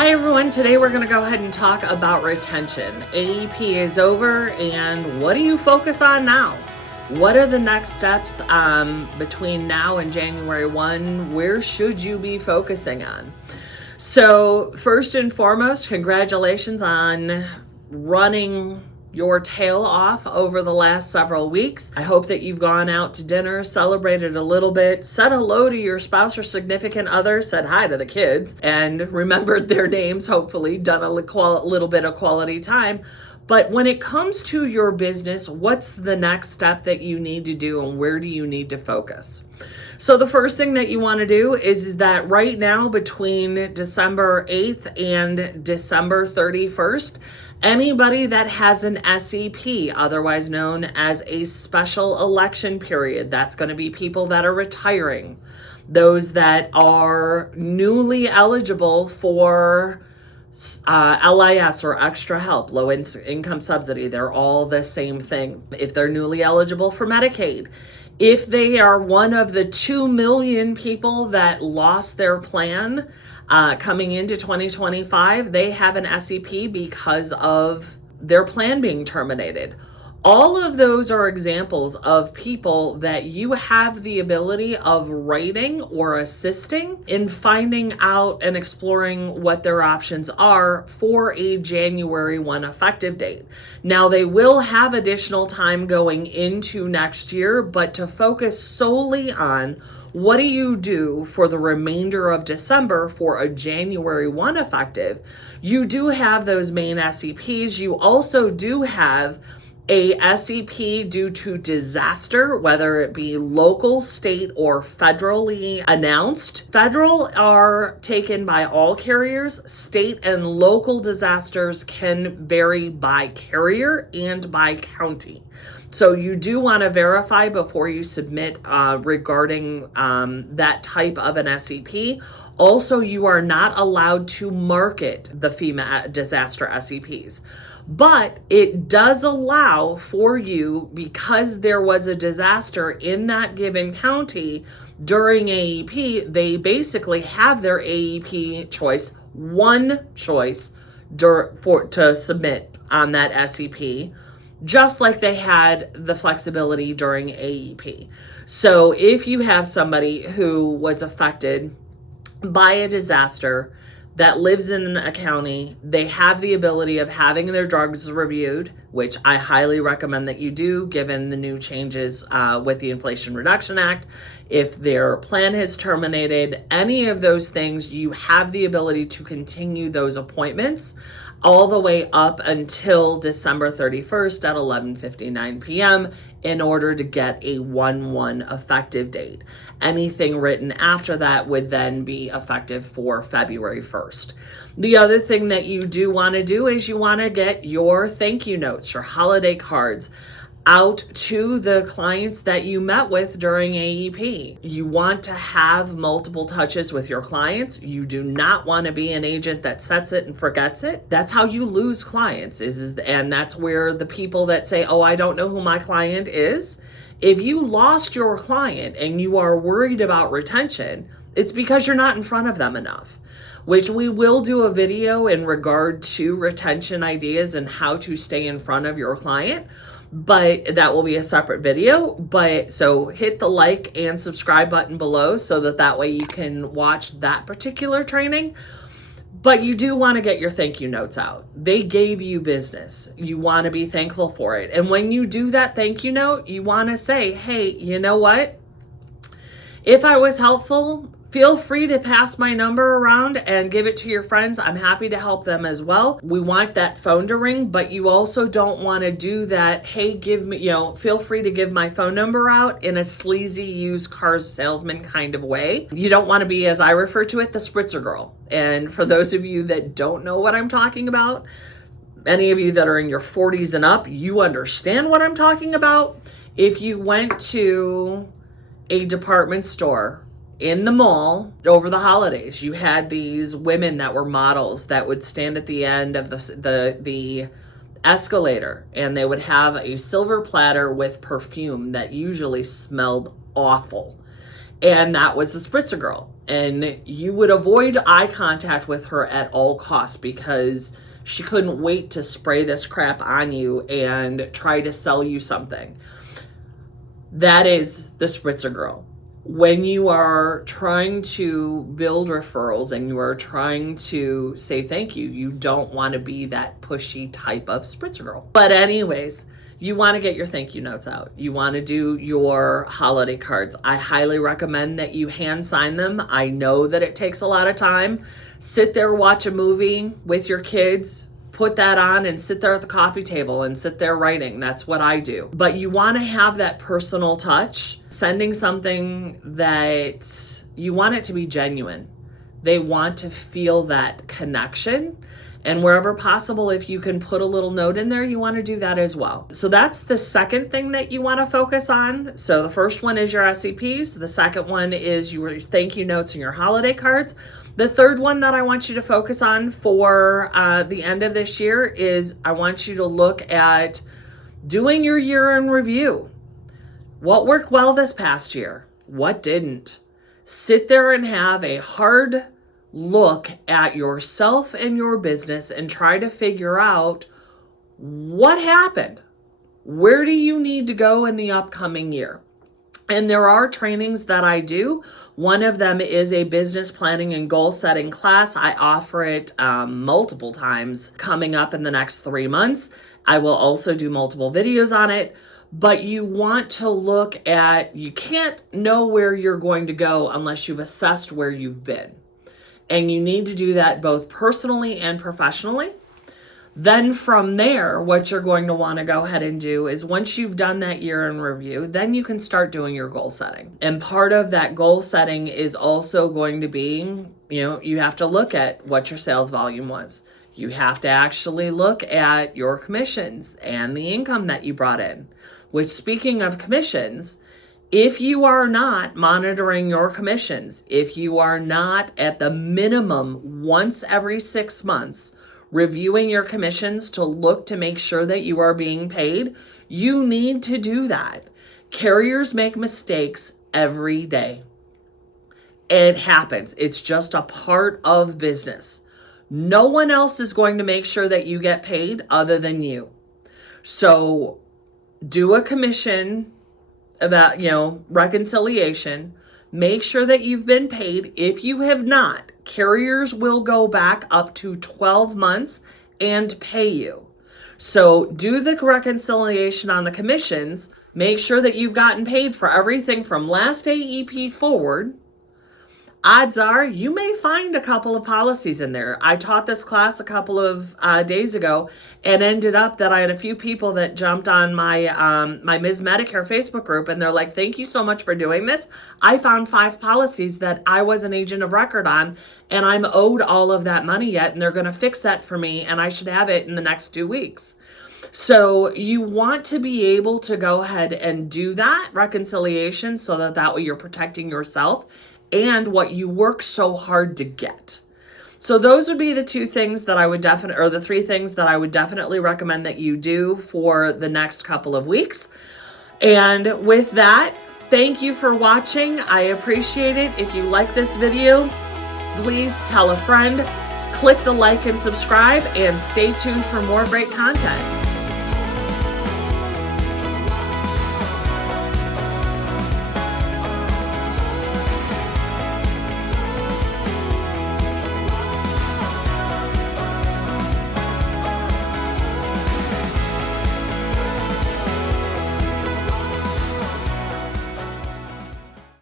Hi everyone, today we're going to go ahead and talk about retention. AEP is over, and what do you focus on now? What are the next steps between now and January 1? Where should you be focusing on? So first and foremost, congratulations on running your tail off over the last several weeks. I hope that you've gone out to dinner, celebrated a little bit, said hello to your spouse or significant other, said hi to the kids, and remembered their names, hopefully, done a little bit of quality time. But when it comes to your business, what's the next step that you need to do, and where do you need to focus? So the first thing that you want to do is that right now between December 8th and December 31st, anybody that has an SEP, otherwise known as a special election period, that's going to be people that are retiring, those that are newly eligible for LIS or extra help, low income subsidy, they're all the same thing. If they're newly eligible for Medicaid, if they are one of the 2 million people that lost their plan coming into 2025, they have an SEP because of their plan being terminated. All of those are examples of people that you have the ability of writing or assisting in finding out and exploring what their options are for a January 1 effective date. Now, they will have additional time going into next year, but to focus solely on what do you do for the remainder of December for a January 1 effective, you do have those main SEPs. You also do have a SEP due to disaster, whether it be local, state, or federally announced. Federal are taken by all carriers. State and local disasters can vary by carrier and by county. So you do want to verify before you submit regarding that type of an SEP. Also, you are not allowed to market the FEMA disaster SEPs. But it does allow for you, because there was a disaster in that given county during AEP, they basically have their AEP choice, one choice to submit on that SEP, just like they had the flexibility during AEP. So if you have somebody who was affected by a disaster that lives in a county, they have the ability of having their drugs reviewed, which I highly recommend that you do, given the new changes with the Inflation Reduction Act. If their plan has terminated, any of those things, you have the ability to continue those appointments all the way up until December 31st at 11:59 p.m. in order to get a 1/1 effective date. Anything written after that would then be effective for February 1st. The other thing that you do want to do is you want to get your thank you notes, your holiday cards, out to the clients that you met with during AEP. You want to have multiple touches with your clients. You do not want to be an agent that sets it and forgets it. That's how you lose clients, and that's where the people that say, oh, I don't know who my client is. If you lost your client and you are worried about retention, it's because you're not in front of them enough, which we will do a video in regard to retention ideas and how to stay in front of your client. But that will be a separate video. But so hit the like and subscribe button below so that way you can watch that particular training. But you do want to get your thank you notes out. They gave you business. You want to be thankful for it. And when you do that thank you note, you want to say, hey, you know what? If I was helpful, feel free to pass my number around and give it to your friends. I'm happy to help them as well. We want that phone to ring, but you also don't want to do that, hey, give me, feel free to give my phone number out in a sleazy used car salesman kind of way. You don't want to be, as I refer to it, the spritzer girl. And for those of you that don't know what I'm talking about, any of you that are in your 40s and up, you understand what I'm talking about. If you went to a department store in the mall over the holidays, you had these women that were models that would stand at the end of the escalator, and they would have a silver platter with perfume that usually smelled awful. and that was the spritzer girl. And you would avoid eye contact with her at all costs because she couldn't wait to spray this crap on you and try to sell you something. That is the spritzer girl. When you are trying to build referrals and you are trying to say thank you, you don't want to be that pushy type of spritzer girl. But anyways, you want to get your thank you notes out. You want to do your holiday cards. I highly recommend that you hand sign them. I know that it takes a lot of time. Sit there, watch a movie with your kids, put that on and sit there at the coffee table and sit there writing. That's what I do. But you want to have that personal touch, sending something that you want it to be genuine. They want to feel that connection. And wherever possible, if you can put a little note in there, you want to do that as well. So that's the second thing that you want to focus on. So the first one is your SEPs. The second one is your thank you notes and your holiday cards. The third one that I want you to focus on for the end of this year is I want you to look at doing your year in review. What worked well this past year? What didn't? Sit there and have a hard look at yourself and your business and try to figure out what happened. Where do you need to go in the upcoming year? And there are trainings that I do. One of them is a business planning and goal setting class. I offer it multiple times coming up in the next 3 months. I will also do multiple videos on it. But you want to look at, you can't know where you're going to go unless you've assessed where you've been. And you need to do that both personally and professionally. Then from there, what you're going to want to go ahead and do is once you've done that year in review, then you can start doing your goal setting. And part of that goal setting is also going to be, you have to look at what your sales volume was. You have to actually look at your commissions and the income that you brought in. Which, speaking of commissions, if you are not monitoring your commissions, if you are not at the minimum once every 6 months reviewing your commissions to look to make sure that you are being paid, you need to do that. Carriers make mistakes every day. It happens. It's just a part of business. No one else is going to make sure that you get paid other than you. So do a commission about, reconciliation. Make sure that you've been paid. If you have not, carriers will go back up to 12 months and pay you. So do the reconciliation on the commissions. Make sure that you've gotten paid for everything from last AEP forward. Odds are you may find a couple of policies in there. I taught this class a couple of days ago and ended up that I had a few people that jumped on my my Ms. Medicare Facebook group, and they're like, thank you so much for doing this. I found 5 policies that I was an agent of record on, and I'm owed all of that money yet, and they're going to fix that for me, and I should have it in the next 2 weeks. So you want to be able to go ahead and do that reconciliation so that way you're protecting yourself and what you work so hard to get. So those would be the 2 things that I would definitely, or the 3 things that I would definitely recommend that you do for the next couple of weeks. And with that, thank you for watching. I appreciate it. If you like this video, please tell a friend, click the like and subscribe, and stay tuned for more great content.